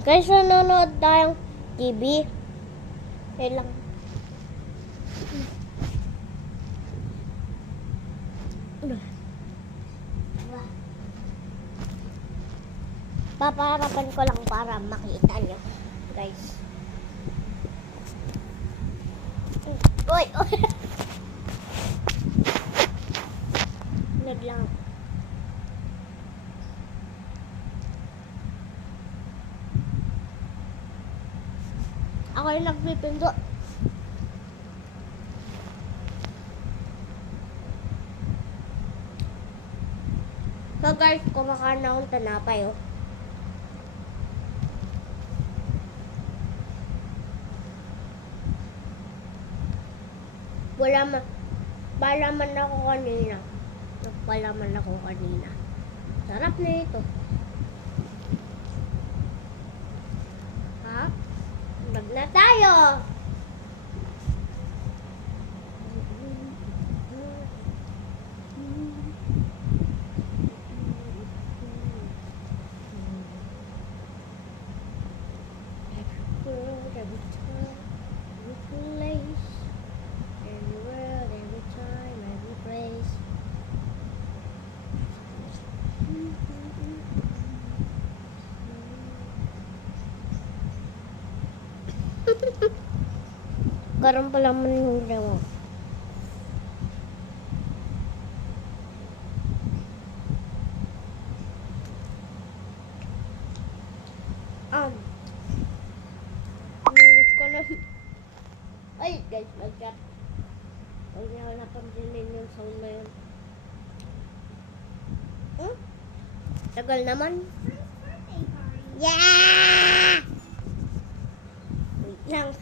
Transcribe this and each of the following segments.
Guys, nanonood tayong TV. Kaya lang. Papaharapan ko lang para makita nyo. Guys. Uy! Nag lang. Ako yung nagpipindo. So guys, kumakain na akong tanapay, oh. Palaman ako kanina. Nagpalaman ako kanina. Sarap na ito. Ha? Vlog na tayo! Karoon pala man yung demo. Nunggus ko na. Ay, guys, mag-chat. Huwag niya ako napansinin yung sound na yun. Tagal naman. Yeah! Wait lang.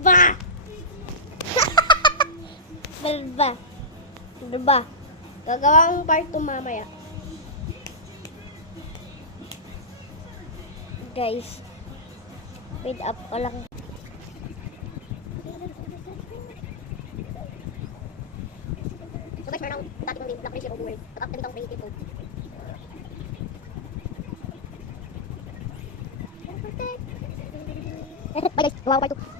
Ba! Ba! Ba! Gagawa ang part 2 mamaya. Guys, speed up ko lang. So guys, meron akong dati kong black race yung overworld. Nag-update akong creative mode. Bye guys, gawa ko part 2.